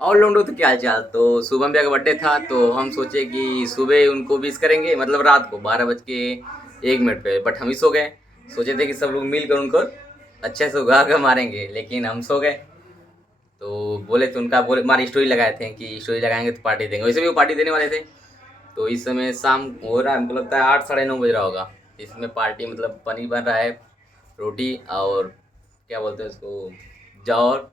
और लोगों तो क्या हाल चाल। तो शुभम भैया का बर्थडे था तो हम सोचे कि सुबह उनको विश करेंगे, मतलब रात को 12:01 पे, बट हम ही सो गए। सोचे थे कि सब लोग मिलकर उनको अच्छे से उगा कर मारेंगे, लेकिन हम सो गए। तो बोले थे उनका, बोले हमारी स्टोरी लगाए थे कि स्टोरी लगाएंगे तो पार्टी देंगे, वैसे भी वो पार्टी देने वाले थे। तो इस समय शाम हो रहा है, हमको लगता है 8 साढ़े 9 बज रहा होगा। इसमें पार्टी मतलब पनीर बन रहा है, रोटी और क्या बोलते हैं उसको, जौर।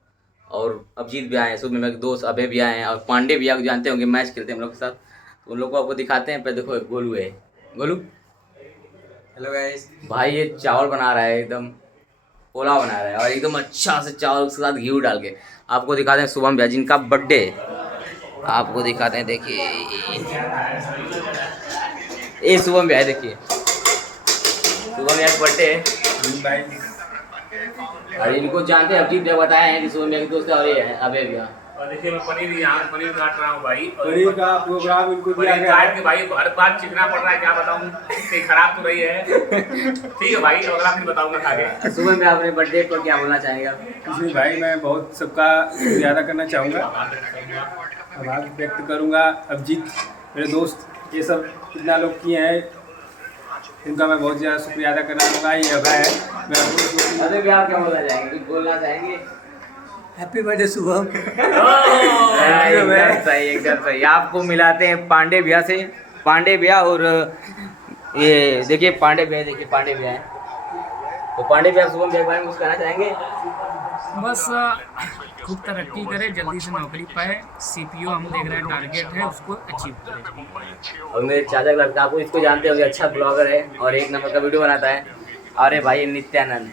और अभिजीत भी आए हैं, सुबह मेरे दोस्त अभय भी आए हैं, और पांडे भी, आप जानते होंगे मैच खेलते हैं हम लोग के साथ। तो उन लोग को आपको दिखाते हैं। पहले देखो एक गोलू है। Golu, hello guys. भाई ये चावल बना रहा है, एकदम पोला बना रहा है, और एकदम अच्छा से चावल के साथ घी डाल के। आपको दिखाते हैं शुभम भैया जिनका बर्थडे, आपको दिखाते हैं। देखिए ये शुभम भैया, देखिए शुभम भैया का बर्थडे है। अरे इनको जानते हैं, अभिजीत भैया बताए हैं कि शुभम भैया के दोस्त है, और ये है अभय भैया। और देखिए मैं पनीर यहाँ पनीर काट रहा हूँ भाई, और पनीर का प्रोग्राम इनको दिया पनीर गया काट है। के भाई हर बार चिकना पड़ रहा है, क्या बताऊँ, कहीं खराब तो नहीं है। ठीक है भाई, अगला फिर बताऊंगा खा के। शुभम भैया अपने बर्थडे पर क्या बोलना चाहेंगे आप? कुछ नहीं भाई, मैं बहुत सबका शुक्रिया अदा करना चाहूँगा, आभार व्यक्त करूँगा। अभिजीत, मेरे दोस्त, ये सब इतना लोग किए हैं, इनका मैं बहुत ज़्यादा शुक्रिया अदा करना चाहूँगा। ये अभय है, मेरा दोस्त। अरे भैया आप क्या बोलना चाहेंगे, कुछ बोलना चाहेंगे? Happy birthday Shubham. एकदम सही, एकदम सही। आपको मिलाते हैं पांडे भैया से। पांडे भैया और ये देखिए पांडे भैया, देखिए पांडे भैया हैं। तो पांडे भैया शुभम भैया के बारे में कुछ कहना चाहेंगे? बस खूब तरक्की करे, जल्दी से नौकरी पाए, सीपीओ हम देख रहे हैं टारगेट है उसको अचीव करे। और मेरे चाचा का लड़का, आपको इसको जानते होंगे, अच्छा ब्लॉगर है और एक नंबर का वीडियो बनाता है। अरे भाई नित्यानंद,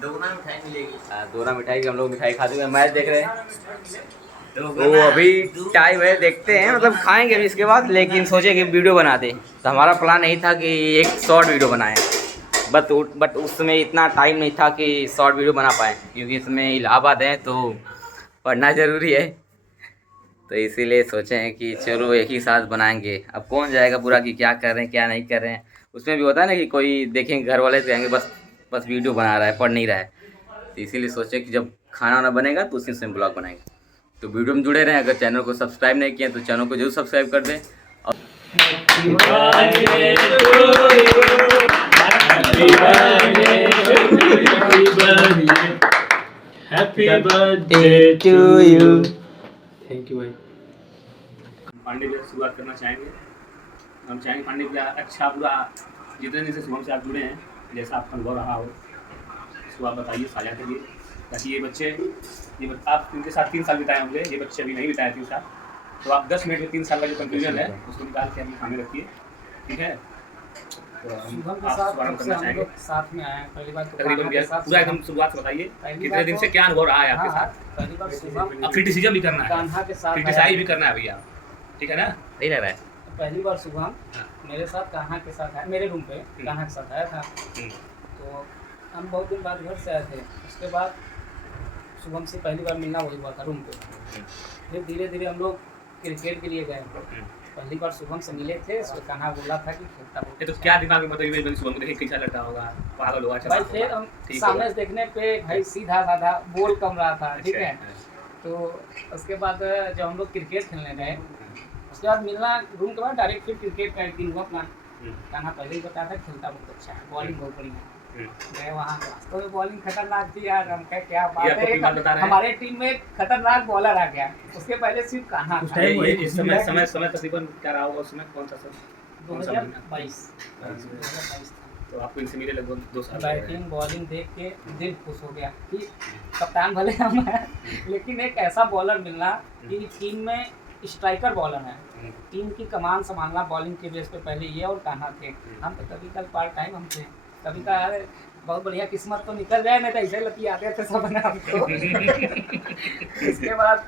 दोना मिठाई मिलेगी। दोना मिठाई की हम लोग मिठाई खाते हुए मैच देख रहे हैं। तो अभी टाइम है, देखते हैं, मतलब खाएंगे अभी इसके बाद, लेकिन सोचे कि वीडियो बनाते। तो हमारा प्लान यही था कि एक शॉर्ट वीडियो बनाएं, बट उस समय इतना टाइम नहीं था कि शॉर्ट वीडियो बना पाए, क्योंकि इसमें इलाहाबाद है तो पढ़ना ज़रूरी है। तो इसीलिए सोचे हैं कि चलो एक ही साथ बनाएंगे। अब कौन जाएगा पूरा कि क्या कर रहे हैं क्या नहीं कर रहे हैं। उसमें भी होता है ना कि कोई देखेंगे, घर वाले कहेंगे बस वीडियो बना रहा है, पढ़ नहीं रहा है। तो इसीलिए सोचे कि जब खाना वाना बनेगा तो उसी से ब्लॉग बनाएंगे। तो वीडियो में जुड़े रहें। अगर चैनल को सब्सक्राइब नहीं किया तो चैनल को जरूर सब्सक्राइब कर दें। और happy birthday to you. Thank you भाई। पांडे भैया से शुरुआत करना चाहेंगे। हम चाहेंगे पांडे भैया अच्छा पूरा जितने दिन से शुभम से आप जुड़े हैं, जैसा आपका अनुभव रहा हो उसको आप बताइए, साझा करिए, ताकि ये बच्चे आप इनके साथ 3 साल बिताए होंगे, ये बच्चे अभी नहीं बिताए 3 साल, तो आप 10 मिनट में 3 साल का जो कंक्लूजन है उसको निकाल के अपने सामने रखिए। ठीक है, तो शुभम के आप साथ शुभारंभ जब से करना हम चाहेंगे। लोग साथ में आए हैं पहली बार, तो तकरीबन कान्हा भैया के साथ पूरा एकदम शुरुआत से बताइए, पहली कितने बार दिन तो- से क्या अनुभव रहा है आपके हाँ, साथ। पहली बार शुभम अब क्रिटिसिज्म भी करना है, कान्हा के साथ क्रिटिसाइज आया। भी करना है भैया, ठीक है ना, नहीं लग रहा है। पहली बार शुभम मेरे साथ कान्हा के साथ आया, मेरे रूम पे कान्हा के साथ आया था। तो हम बहुत दिन बाद घर से आए थे, उसके बाद शुभम से पहली बार मिलना वही हुआ था रूम पे। फिर धीरे धीरे हम लोग क्रिकेट के लिए गए। पहली बार शुभम से मिले थे, उसको कान्हा बोला था कि खेलता ये तो क्या दिमाग में मतलब मैंने शुभम को देखे कैसा लड़का होगा, पागल होगा, अच्छा भाई। फिर हम ठीक सामने है। से देखने पे भाई सीधा साधा, बोल कम रहा था, ठीक है। तो उसके बाद जब हम लोग क्रिकेट खेलने गए, उसके बाद मिलना रूम के बाद डायरेक्ट फिर क्रिकेट का एक दिन हुआ प्लान। कान्हा पहले ही बताया था खेलता बहुत अच्छा है, बॉलिंग बहुत बढ़िया है। गए वहाँ, वास्तव में बॉलिंग खतरनाक थी यार। हम कहे क्या बात ये आपको क्यों बात बता है, रहे हैं? हमारे टीम में एक खतरनाक बॉलर आ गया, उसके पहले सिर्फ कान्हा था। ये इस समय तकरीबन क्या रहा होगा, उस समय कौन सा सर, कौन सा महीना? 2022 तो आपको इनसे मिले लगभग 2 साल हो गए। बैटिंग बॉलिंग देख के दिल खुश हो गया कि कप्तान भले हम हैं, लेकिन एक ऐसा बॉलर मिलना कि टीम में स्ट्राइकर बॉलर है, टीम की कमान संभालना बॉलिंग के बेस पे पहले ये और कान्हा थे। हम तो कभी कल पार्ट टाइम हम थे, कभी का यार बहुत बढ़िया किस्मत तो निकल जाए, नहीं तो ऐसे लती आते थे सब ने हमको। इसके बाद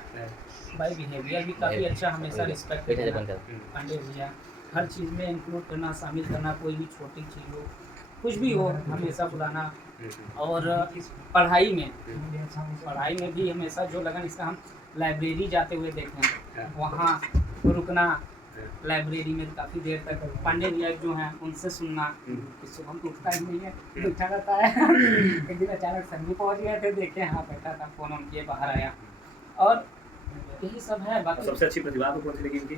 भाई बिहेवियर भी काफ़ी अच्छा, हमेशा रिस्पेक्ट पांडे भैया, हर चीज़ में इंक्लूड करना, शामिल करना, कोई भी छोटी चीज़ हो कुछ भी हो हमेशा बुलाना। और पढ़ाई में भी हमेशा जो लगन, इसका हम लाइब्रेरी जाते हुए देखें, वहाँ रुकना, लाइब्रेरी में काफ़ी देर तक पांडे भैया जो हैं उनसे सुनना। सुबह तो उठता ही नहीं है, बैठा रहता है। एक दिन अचानक सर भी पहुँच गए थे, देखे हाँ बैठा था, फ़ोन ऑन किए बाहर आया। और यही सब है। और बाकी सबसे अच्छी प्रतिभा आपको कौन सी लगी इनकी?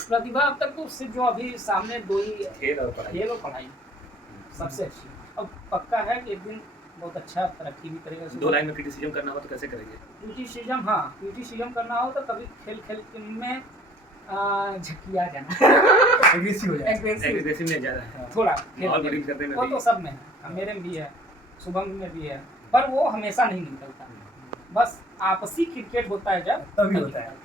प्रतिभा अब तक तो सिर्फ जो अभी सामने दो ही, खेल और पढ़ाई। खेल और पढ़ाई सबसे अच्छी। अब पक्का है कि एक दिन बहुत अच्छा तरक्की भी करेगा। 2 लाइन में क्रिटिसिज्म करना हो तो कैसे करेंगे? क्रिटिसिज्म, हाँ क्रिटिसिज्म करना हो तो कभी खेल खेल में झकिया जाना एग्रेसिव हो जाए। एग्रेसिव नहीं जा रहा है। थोड़ा माहौल बड़ी करने में वो भी। तो सब में है, मेरे में भी है, शुभम में भी है, पर वो हमेशा नहीं निकलता। बस आपसी क्रिकेट होता है जब तभी होता है।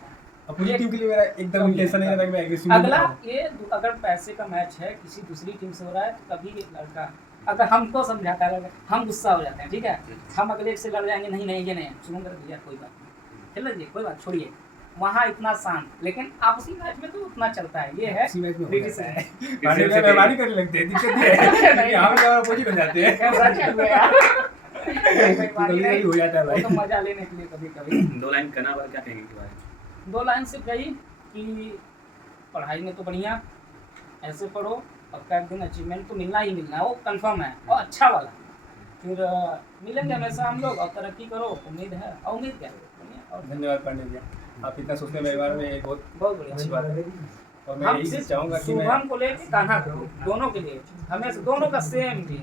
अब पूरी टीम के लिए मेरा एकदम इंटेंशन नहीं रहता कि मैं एग्रेसिव अगला ये अगर पैसे का मैच है किसी दूसरी टीम से हो रहा है तो कभी एक लड़का अगर हमको समझाता है, हम गुस्सा हो जाते हैं, ठीक है, हम अगले से लड़ जाएंगे, नहीं नहीं ये नहीं सुनो कर भैया कोई बात नहीं, खेल लीजिए कोई बात छोड़िए, वहाँ इतना शांत। लेकिन आपसी मैच में तो उतना चलता है, ये है इसी मैच में हो क्रिटिसिज्म। जाता है। पानी में मेहमानी करने लगते हैं, दिक्कत ये है कि हम लोग अपोजिट हो जाते हैं। ऐसा चल रहा है। कभी हो जाता है वो भाई। तो मजा लेने के लिए कभी कभी 2 लाइन करना पर क्या कहेंगे इनके बारे में? 2 लाइन सिर्फ यही कि पढ़ाई में तो बढ़िया, ऐसे पढ़ो, पक्का एक दिन अचीवमेंट तो मिलना ही मिलना है, वो कंफर्म है, और अच्छा वाला। फिर मिलेंगे हमेशा हम लोग, और तरक्की करो, उम्मीद है, और उम्मीद क्या है, बढ़िया। और धन्यवाद पांडे भैया, आप इतना सोचने मेरे बारे में बहुत बहुत बढ़िया अच्छी बात है। और मैं हम यही सिर्फ चाहूँगा कि मैं शुभम को लेके कान्हा को, दोनों के लिए हमेशा दोनों का सेम भी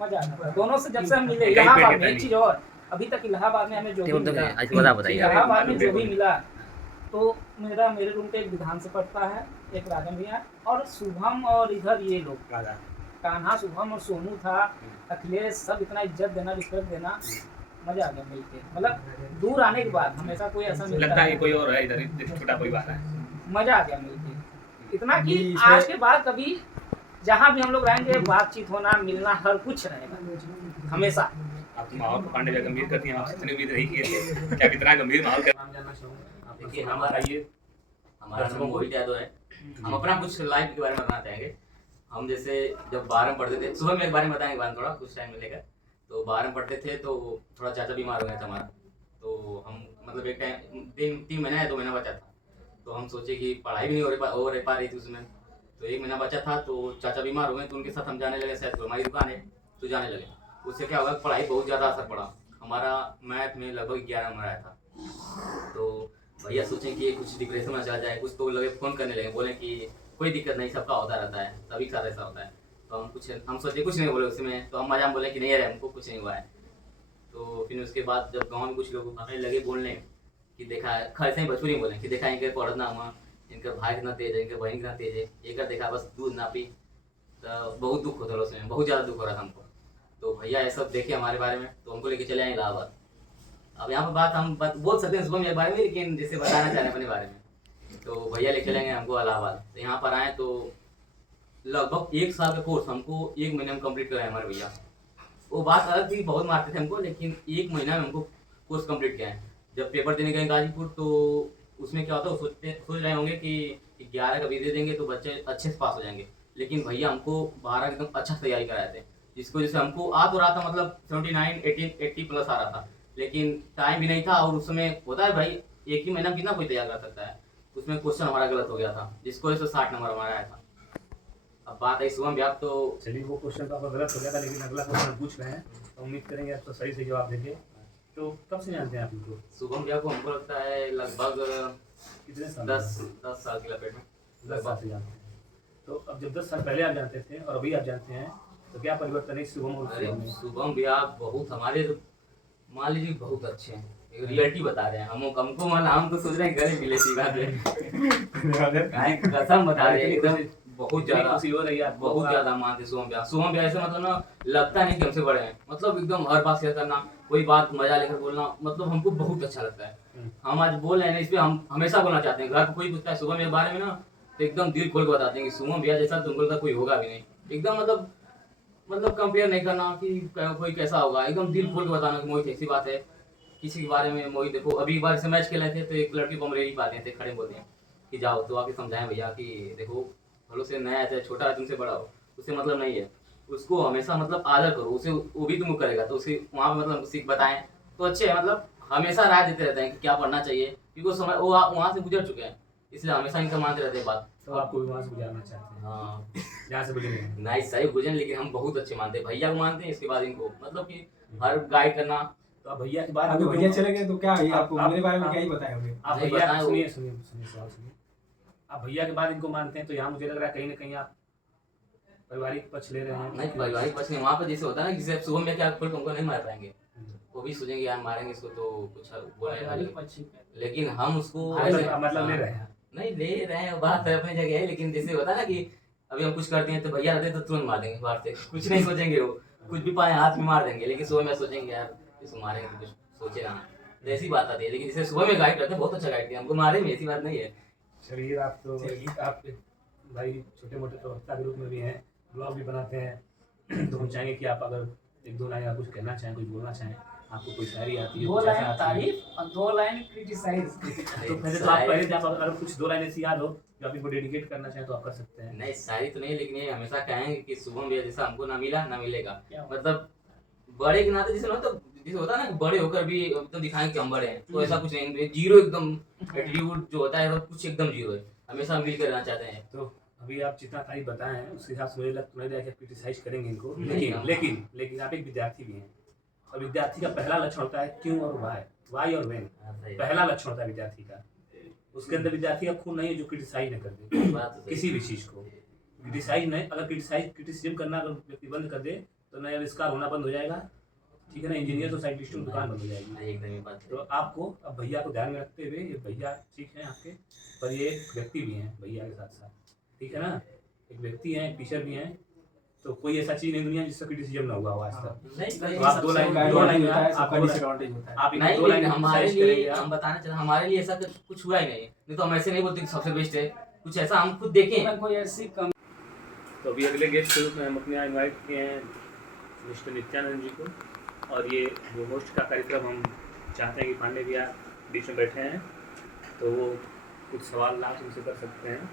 मजा आता है दोनों से। जब से हम मिले एक ही पेड़ इलाहाबाद के में, एक तने। चीज और, अभी तक इलाहाबाद में हमें जो भी मिला, बताइए। इलाहाबाद में जो भी मिला, तो मेरे रूम पे एक विधान से पढ़ता है, एक राजन भैया, और शुभम, और इधर ये लोग कान्हा, शुभम और सोनू था, अखिलेश, सब इतना इज्जत देना, रिस्पेक्ट देना, मजा आ गया मिलके। मतलब दूर आने के बाद हमेशा कोई ऐसा मिलता लगता है कि कोई और है इधर, छोटा परिवार है। मजा आ गया मिलके, इतना कि इसमें- आज के बाद कभी जहाँ भी हम लोग रहेंगे बातचीत होना, मिलना, हर कुछ रहेगा हमेशा। आप तो माहौल को पांडे भैया गंभीर करती हैं, आपसे इतनी उम्मीद नहीं की है। क्या कितना गंभीर माहौल कर? देखिए हमारा नाम मोहित यादव है। हम अपना कुछ लाइफ के बारे में बताना चाहेंगे। हम जैसे जब 12 में पढ़ते थे, सुबह में एक बारे में बताएंगे बाद थोड़ा कुछ टाइम मिलेगा। तो 12 में पढ़ते थे तो थोड़ा चाचा बीमार हो गया था हमारा, तो हम मतलब एक टाइम 3 महीना या 2 महीना बचा था, तो हम सोचे कि पढ़ाई भी नहीं हो पा रही थी उसमें, तो 1 महीना बचा था, तो चाचा बीमार हो गए, तो उनके साथ हम जाने लगे, शायद हमारी दुकान है तो जाने लगे। उससे क्या होगा, पढ़ाई बहुत ज़्यादा असर पड़ा। हमारा मैथ में लगभग 11 नंबर आया था, तो भैया सोचें कि कुछ डिप्रेशन में चला जाए, कुछ तो लगे फ़ोन करने लगे, बोले कि कोई दिक्कत नहीं, सबका होता रहता है, सभी के साथ ऐसा होता है। तो हम सोचे कुछ नहीं बोले उसमें, तो हम मजाक बोले कि नहीं यार हमको कुछ नहीं हुआ है। तो फिर उसके बाद जब गाँव में कुछ लोग आने लगे बोलने कि देखा, खैसे ही भोजपुरी बोले कि देखा इनके पढ़ना हुआ, इनका भाई कितना तेज है, इनके बहन कितना तेज है, एक देखा बस दूध ना पी, तो बहुत दुख होता है उसमें, बहुत ज़्यादा दुख हो रहा था हमको। तो भैया ये सब देखे हमारे बारे में, तो हमको लेके चले आए इलाहाबाद। अब यहाँ पर हम बोल सकते हैं सुबह मेरे बारे में, लेकिन जैसे बताना चाह रहे हैं अपने बारे में, तो भैया लेके चलेंगे हमको इलाहाबाद। तो यहाँ पर आए तो लगभग 1 साल का कोर्स हमको 1 महीने में कंप्लीट कराया हमारे भैया। वो बात अलग थी, बहुत मारते थे हमको, लेकिन 1 महीना में हमको कोर्स कंप्लीट किया है। जब पेपर देने गए गाजीपुर, तो उसमें क्या होता है, सोच रहे होंगे कि 11 का भी दे देंगे तो बच्चे अच्छे से पास हो जाएंगे, लेकिन भैया हमको 12 एकदम अच्छा तैयारी कराए थे, जिसको जैसे हमको आ तो रहा था, मतलब 79, 80 प्लस आ रहा था, लेकिन टाइम भी नहीं था। और उस समय होता है भाई, एक ही महीना में कितना कोई तैयार कर सकता है, उसमें क्वेश्चन हमारा गलत हो गया था, जिसको वजह से 60 नंबर हमारा आया था। अब बात है शुभम भैया, तो चलिए वो क्वेश्चन तो आपका गलत हो गया था, लेकिन अगला क्वेश्चन हम पूछ रहे हैं, तो उम्मीद करेंगे आप तो सही से जवाब देंगे। तो कब से जानते हैं आप इनको? शुभम भैया को हमको लगता है लगभग कितने साल? 10 साल की लपेट में 10 साल से जानते हैं। तो अब जब 10 साल पहले आप जानते थे और अभी आप जानते हैं, तो क्या परिवर्तन है शुभम और अरे शुभम में? शुभम भैया बहुत हमारे, मान लीजिए बहुत अच्छे हैं, एक रियलिटी बता रहे हैं। हमको मान हम तो सोच रहे हैं गले मिले सी बात है, कसम बता रहे हैं एकदम, बहुत ज्यादा खुशी हो रही है आपको? बहुत ज्यादा मानते शुभम भैया ऐसे मतलब ना लगता नहीं कि हमसे बड़े हैं, मतलब एकदम हर बात शेयर करना, कोई बात मजा लेकर बोलना, मतलब हमको बहुत अच्छा लगता है। हम आज बोल रहे हैं इस पे, हम हमेशा बोलना चाहते हैं। घर को कोई पूछता है शुभम भैया के बारे में ना, तो एकदम दिल खोल के बताते हैं कि शुभम भैया जैसा तुमको का कोई होगा भी नहीं, एकदम मतलब कंपेयर नहीं करना कि कोई कैसा होगा, एकदम दिल खोल के बताना कि मोहित ऐसी बात है किसी के बारे में। मोहित देखो अभी एक बार से मैच खेले थे, तो एक लड़की को हम रेडी पाते थे, खड़े बोलते हैं कि जाओ तो आके समझाएं भैया कि देखो भलो से नया है, छोटा है, तुमसे बड़ा हो, उससे मतलब नहीं है, उसको हमेशा मतलब आदर करो, उसे वो भी तुमको करेगा, तो उसे वहाँ पर मतलब सीख बताएं तो अच्छे है। मतलब हमेशा राय देते रहते हैं कि क्या पढ़ना चाहिए, क्योंकि वो समय वो वहाँ से गुजर चुके हैं, इसलिए हमेशा इनका मानते रहते हैं बात। तो आपको भी वहाँ से गुजारना चाहते हैं? हाँ जहाँ से गुजरे हैं। नाइस, सही गुजर, लेकिन हम बहुत अच्छे मानते हैं, भैया को मानते हैं, इसके बाद इनको मतलब कि हर गाइड करना, तो अब भैया के बाद अगर भैया चले गए तो क्या है आपको आप- मेरे बारे में आप- क्या ही बताए होंगे। आप नहीं भैया बताएं, सुनिए सुनिए सुनिए सवाल सुनिए। आप भैया के बाद इनको मानते हैं तो यहाँ मुझे लग रहा है कहीं ना कहीं आप पारिवारिक पक्ष ले रहे हैं। नहीं पारिवारिक पक्ष नहीं, वहाँ पे जैसे होता है ना, जैसे सुबह में क्या खुल तुमको नहीं मार पाएंगे, वो भी सोचेंगे यार मारेंगे इसको तो कुछ पारिवारिक बोलेंगे, पक्ष ही पे। लेकिन हम उसको मतलब ले रहे हैं। नहीं ले रहे हैं, बात है अपनी जगह है, लेकिन जैसे होता है ना कि अभी हम कुछ करते हैं तो भैया रहते हैं तो तुरंत मार देंगे बाहर से, कुछ नहीं सोचेंगे, वो कुछ भी पाए हाथ में मार देंगे, लेकिन सुबह में सोचेंगे यार इसको मारेंगे तो कुछ सोचेगा ना, तो ऐसी बात आती है। लेकिन जैसे सुबह में गाइड करते हैं, बहुत अच्छा गाइड किया हमको, मारे में ऐसी बात नहीं है। चलिए आप तो आप भाई छोटे मोटे प्रवक्ता के रूप में भी हैं, ब्लॉग भी बनाते हैं, तो हम चाहेंगे कि आप अगर एक दो लाइन आप कुछ कहना चाहें, कुछ बोलना चाहें, आपको कोई शायरी आती है, 2 कुछ ऐसा लाइन आता है। तारीफ और 2 लाइन क्रिटिसाइज। तो पहले तो आप पहले जब अगर कुछ दो लाइन ऐसी याद हो जो आप इनको डेडिकेट करना चाहें तो आप कर सकते हैं। नहीं शायरी तो नहीं, लेकिन ये हमेशा कहेंगे कि शुभम भैया जैसा हमको ना मिला ना मिलेगा, मतलब बड़े के नाते जैसे मतलब जैसे होता है ना बड़े होकर भी एकदम दिखाएं कि हम बड़े हैं, तो ऐसा कुछ नहीं, जीरो एकदम एटीट्यूड जो होता है सब कुछ एकदम जीरो है, हमेशा मिलकर रहना चाहते हैं। तो अभी आप जितना तारीफ बताए हैं उसके हिसाब से मुझे नहीं लगा कि आप क्रिटिसाइज करेंगे इनको, नहीं, लेकिन आप एक विद्यार्थी भी हैं, और विद्यार्थी का पहला लक्षण होता है क्यों और वाई और व्हेन, पहला लक्षण होता है विद्यार्थी का। उसके अंदर विद्यार्थी का खून नहीं है जो क्रिटिसाइज न कर दे बात तो सही किसी भी चीज को, क्रिटिसाइज नहीं, अगर क्रिटिसिज्म करना अगर व्यक्ति बंद कर दे तो नया आविष्कार होना बंद हो जाएगा, ठीक है ना, इंजीनियर और साइंटिस्टों की दुकान बंद हो जाएगी। है, एकदम ही बात है। तो आपको अब भैया को ध्यान में रखते हुए, ये भैया ठीक है आपके, पर ये एक व्यक्ति भी हैं भैया के साथ साथ, ठीक है ना, एक व्यक्ति हैं, एक टीचर भी हैं, तो कोई ऐसा चीज नहीं दुनिया में जिसका क्रिटिसिज्म ना हुआ हो आज तक। नहीं तो आप दो लाइन होता है, आप सबका दो डिसएडवांटेज होता है। आप इनको नहीं, दो लाइन लेकिन हमारे criticize लिए करेंगे हम आप। बताना चाहते हैं, हमारे लिए ऐसा कुछ हुआ ही नहीं तो हम ऐसे नहीं बोलते कि सबसे बेस्ट है, कुछ ऐसा हम खुद देखें। मैं कोई ऐसी कम तो अभी अगले गेस्ट के रूप में हम अपने यहाँ इन्वाइट किए हैं मिस्टर नित्यानंद जी को, और ये जो होस्ट का कार्यक्रम हम चाहते हैं कि पांडे भैया बीच में बैठे हैं तो वो कुछ सवाल आप उनसे कर सकते हैं।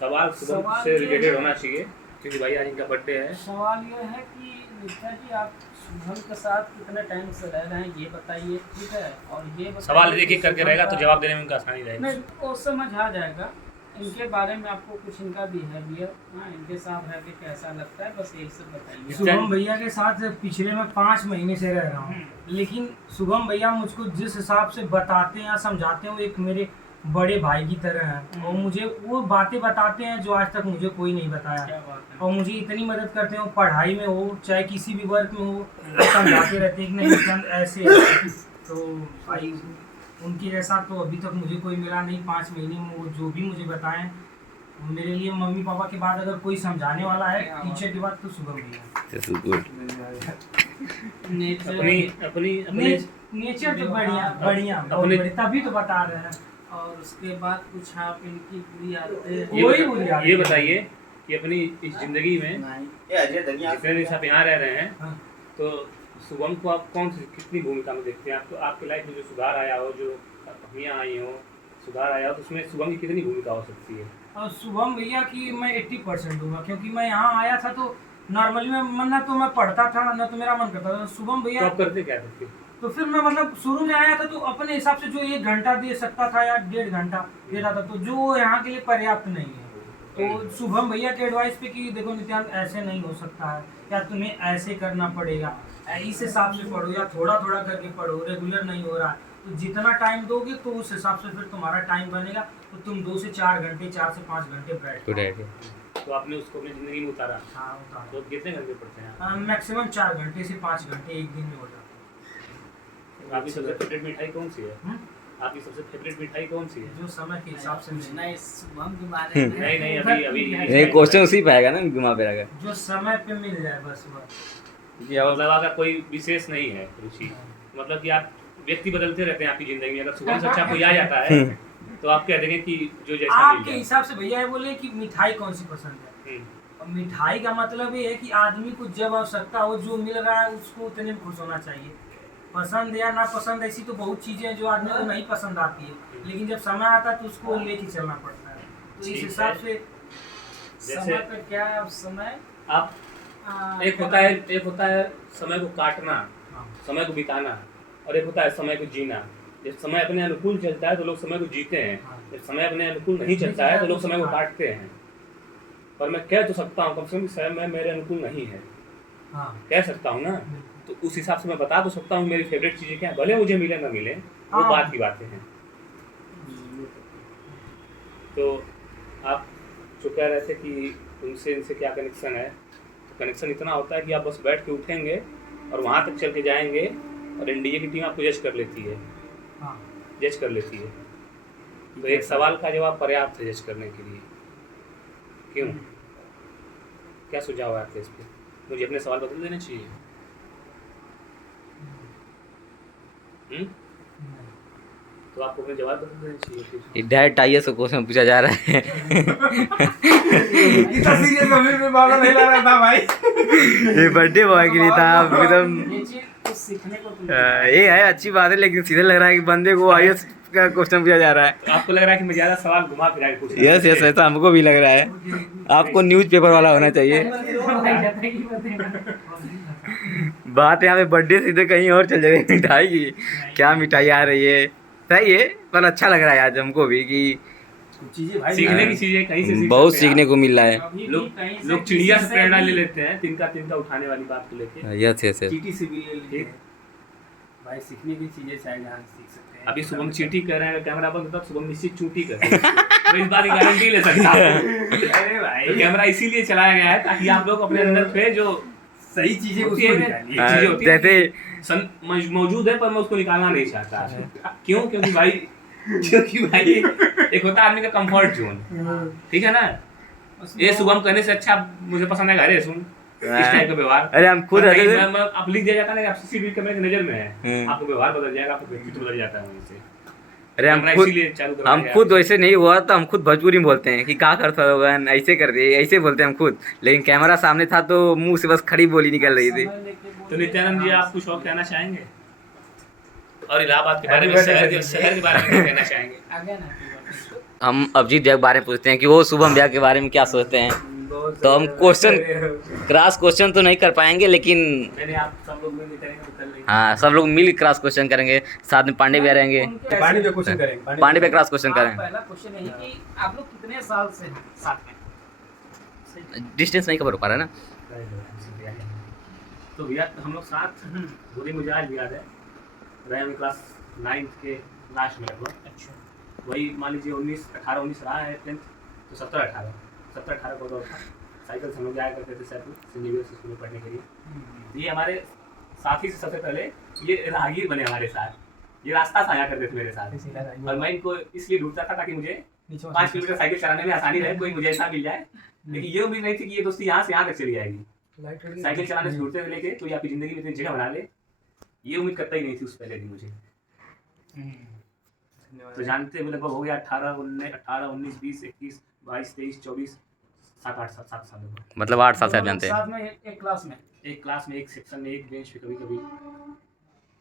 सवाल सवाल से ये रिलेटेड है- होना चाहिए क्योंकि भाई आज इनका बर्थडे है। सवाल ये है कि नित्या जी आप शुभम के साथ कितने टाइम से रह रहे हैं ये बताइए, ठीक है, और ये बताइए सवाल एक कि एक करके शुभम रहेगा तो का- जवाब देने में उनका आसानी रहेगी। नहीं वो समझ आ जाएगा, इनके बारे में आपको कुछ इनका बिहेवियर, हाँ इनके साथ रह के कैसा लगता है, बस यही सब बताइए। शुभम भैया के साथ पिछले में 5 महीने से रह रहा हूँ, लेकिन शुभम भैया मुझको जिस हिसाब से बताते हैं या समझाते हैं वो एक मेरे बड़े भाई की तरह हैं, और मुझे वो बातें बताते हैं जो आज तक मुझे कोई नहीं बताया, क्या बात है। और मुझे इतनी मदद करते हैं, वो पढ़ाई में हो चाहे किसी भी वर्क में हो, वो समझाते रहते हैं कि नहीं चंद ऐसे है। तो भाई उनके जैसा तो अभी तक मुझे कोई मिला नहीं। 5 महीने में वो जो भी मुझे बताएं, मेरे लिए मम्मी पापा के बाद अगर कोई समझाने वाला है टीचर के बाद तो शुभम भैया। नेचर अपनी अपनी अपनी नेचर तो बढ़िया बढ़िया बहुत अपने- बढ़िया, तभी तो बता रहे हैं। और उसके बाद कुछ आप इनकी पूरी आदतें कोई बुरी आदत ये नहीं। बताइए कि अपनी इस जिंदगी में जितने दिन से आप यहाँ रह रहे हैं हाँ। तो शुभम को आप कौन सी कितनी भूमिका में देखते हैं? आपको आपकी लाइफ में जो सुधार आया हो, जो कमियाँ आई हो, सुधार आया हो, तो उसमें शुभम की कितनी भूमिका हो सकती है? और शुभम भैया की मैं 80% दूंगा, क्योंकि मैं यहाँ आया था तो नॉर्मली मैं मन ना तो मैं पढ़ता था ना तो मेरा मन करता था। शुभम तो भैया आप करते क्या थे? तो फिर मैं मतलब शुरू में आया था तो अपने हिसाब से जो 1 घंटा दे सकता था या 1.5 घंटा दे रहा था, तो जो यहाँ के लिए पर्याप्त नहीं है। तो शुभम भैया के एडवाइस पे कि देखो नित्यानंद ऐसे नहीं हो सकता है, या तुम्हें ऐसे करना पड़ेगा, इस हिसाब से पढ़ो या थोड़ा थोड़ा करके पढ़ो, रेगुलर नहीं हो रहा है तो जितना टाइम दोगे तो उस हिसाब से फिर तुम्हारा टाइम बनेगा, तो तुम 2 से 4 घंटे 4 से 5 घंटे बैठ तो आपने उसको अपनी जिंदगी में उतारा। हाँ उतारो। तो कितने घंटे पढ़ते हैं आप? मैक्सिमम 4 घंटे से 5 घंटे एक दिन में हो जाता आपकी सबसे फेवरेट मिठाई कौन सी है? है। आपकी सबसे फेवरेट मिठाई कौन सी है? जो समय के हिसाब से मिलना नहीं शुभम के बारे में नहीं नहीं अभी अभी नहीं क्वेश्चन उसी पे आएगा ना घुमा फिरा कर, जो समय पे मिल जाए बस वो। क्योंकि अब मतलब आपका कोई विशेष नहीं है रुचि, मतलब कि आप व्यक्ति बदलते रहते हैं आपकी जिंदगी में। अगर सुबह से अच्छा कोई आ जाता है तो आप कह देंगे कि जो जैसा मिल आपके जाए। हिसाब से भैया ये बोले कि मिठाई कौन सी पसंद है, और मिठाई का मतलब ये है कि आदमी को जब आवश्यकता हो जो मिल रहा है उसको उतने में खुश होना चाहिए। पसंद या ना पसंद ऐसी तो बहुत चीजें हैं जो आदमी को नहीं पसंद आती है, लेकिन जब समय आता है तो उसको लेके चलना पड़ता है। तो ठीक इस है। हिसाब से समय पे क्या है समय आप एक होता है समय को काटना, समय को बिताना, और एक होता है समय को जीना। जब समय अपने अनुकूल चलता है तो लोग समय को जीते हैं, जब समय अपने अनुकूल नहीं चलता है तो लोग समय को काटते हैं। पर मैं कह तो सकता हूँ कम से कम समय मेरे अनुकूल नहीं है, हाँ कह सकता हूँ ना। बिल्कुल। तो उस हिसाब से मैं बता तो सकता हूँ मेरी फेवरेट चीज़ें क्या है, भले मुझे मिले ना मिले वो हाँ। बात की बातें हैं। तो आप जो कह रहे थे कि उनसे इनसे क्या कनेक्शन है, तो कनेक्शन इतना होता है कि आप बस बैठ के उठेंगे और वहाँ तक चल के जाएंगे और एनडीए की टीम आपको जज कर लेती है, हाँ। जज कर लेती है। तो एक सवाल का जवाब पर्याप्त है जज करने के लिए। क्यों, क्या सुझाव है आपके इस पे? मुझे अपने सवाल बदल देने चाहिए? तो आपको अपने जवाब बदल देने चाहिए। डायरेक्ट आइए से क्वेश्चन पूछा जा रहा है। इतना सीरियस गंभीर में मामला नहीं ला रहा था भाई। ये बर्थडे बॉय के लिए था एकदम। ये चीज कुछ सीखने को तो ये है अच्छी बात है, लेकिन सीधे लग रहा है कि बंदे को आईएएस का क्वेश्चन पूछा जा रहा है। तो आपको लग रहा है कि मैं ज़्यादा सवाल घुमा फिरा के पूछ रहा हूं? यस यस, ऐसा हमको भी लग रहा है। आपको न्यूज़पेपर वाला होना चाहिए। बात यहाँ पे बर्थडे सीधे कहीं और चल जाएगी मिठाई की। क्या मिठाई आ रही है, सही है, पर अच्छा लग रहा है आज हमको भी कि चीजें भाई सीखने की चीज़ें कहीं से सीख बहुत सकते हैं सीखने को मिल रहा है। अभी भी लोग कहीं से लोग चिड़िया किसी से प्रेरणा भी- ले लेते हैं, तिनका उठाने वाली बात को लेके। Yes yes yes. चीटी से भी ले लेते हैं भाई, सीखने की चीजें चाहे जहाँ से सीख सकते हैं। अभी शुभम चीटी कर रहे हैं, कैमरा बंद होता तो शुभम निश्चित चूटी कर रहे हैं। मैं इस बात की गारंटी ले सकता हूँ। अरे भाई तो कैमरा इसीलिए चलाया गया है ताकि आप लोग अपने अंदर पे जो सही चीजें होती उसको है, निकालिए। हाँ। चीजें होती है। जैसे मौजूद है पर मैं उसको निकालना नहीं चाहता। क्यों? क्योंकि भाई एक होता है आदमी का कंफर्ट जोन, ठीक है ना। ये शुभम कहने से अच्छा मुझे पसंद है अरे सुन इस टाइप का व्यवहार। अरे हम खुद नहीं, ऐसे- मैं आप लिख दिया जाता है ना आप सीसीटीवी कैमरे की नजर में है, हम्म। आपको व्यवहार बदल जाएगा, आपको व्यक्तित्व बदल जाता है वहीं से। अरे कैमरा इसीलिए चालू करवाया हम गया खुद है। वैसे नहीं हुआ तो हम खुद भोजपुरी में बोलते हैं कि क्या करता होगा, ऐसे कर दिए, ऐसे बोलते हैं हम खुद। लेकिन कैमरा सामने था तो मुंह से बस खड़ी बोली निकल रही थी। समझ लेके बोलिए। तो नित्यानंद जी आप कुछ और कहना चाहेंगे और इलाहाबाद के बारे में, Happy शहर birthday, के बारे में क्या कहना चाहेंगे? आगे ना की बात। हम अभिजीत भैया के बारे में पूछते हैं कि वो शुभम भैया के बारे में क्या सोचते हैं। तो हम क्वेश्चन क्रॉस क्वेश्चन तो नहीं कर पाएंगे, लेकिन मैंने आप सब लोग मिल करेंगे तो कर लेंगे। हाँ सब लोग मिल क्रॉस क्वेश्चन करेंगे। साथ में पांडे भैया रहेंगे, उनके पानी पे क्वेश्चन करेंगे, पांडे पे क्रॉस क्वेश्चन हाँ, करेंगे। पहला क्वेश्चन यही कि आप लोग कितने साल से हैं साथ में? डिस्टेंस नहीं कवर हो पा रहा है ना। तो भैया हम लोग साथ पूरी मुझे आज भी याद है, रहे हम क्लास 9 के लास्ट में लगभग। अच्छा। वही मान लीजिए 18-19 रहा है 10th, तो 17-18 को दौर था। साइकिल से हम लोग जाया करते थे सैदपुर सेंट स्कूल में पढ़ने के लिए। ये हमारे साथी से सबसे पहले ये राहगीर बने हमारे साथ, ये रास्ता साझा करते थे मेरे साथ। और मैं इनको इसलिए ढूंढता था ताकि मुझे 5 किलोमीटर साइकिल चलाने में आसानी रहे, कोई मुझे ऐसा मिल जाए। लेकिन ये उम्मीद नहीं थी कि ये दोस्ती यहाँ से यहाँ तक चली जाएगी। साइकिल चलाने से ढूंढते हुए लेके कोई आपकी जिंदगी में इतनी जगह बना ले, ये उम्मीद करता ही नहीं थी उस पहले दिन मुझे। तो जानते हुए लगभग हो गया 18, 19, 20, 21, 22, 23, 24, 7 साल हो गए। मतलब 8 साल से आप जानते हैं। साथ में एक क्लास में। एक क्लास में, एक सेक्शन में, एक बेंच पे,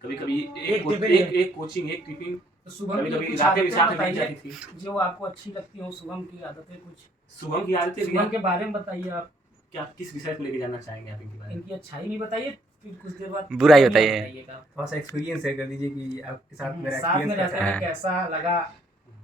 कभी एक टिफिन एक कोचिंग, एक टिफिन, तो शुभम कभी की कभी कुछ रातें भी आदतें साथ में बताइए जाती थी। जो आपको अच्छी लगती हो। शुभम की आदतें कुछ, शुभम की आदतें शुभम के बारे में बताइए आप। क्या किस विषय को लेके जानना चाहेंगे आप इनके बारे में? इनकी अच्छाई नहीं बताइए, फिर कुछ देर बाद बुराई बताइए। बताइएगा। थोड़ा सा एक्सपीरियंस है, कर दीजिए कि आपके साथ मेरा साथ में एक्सपीरियंस रहते कैसा है। हुए कैसा लगा।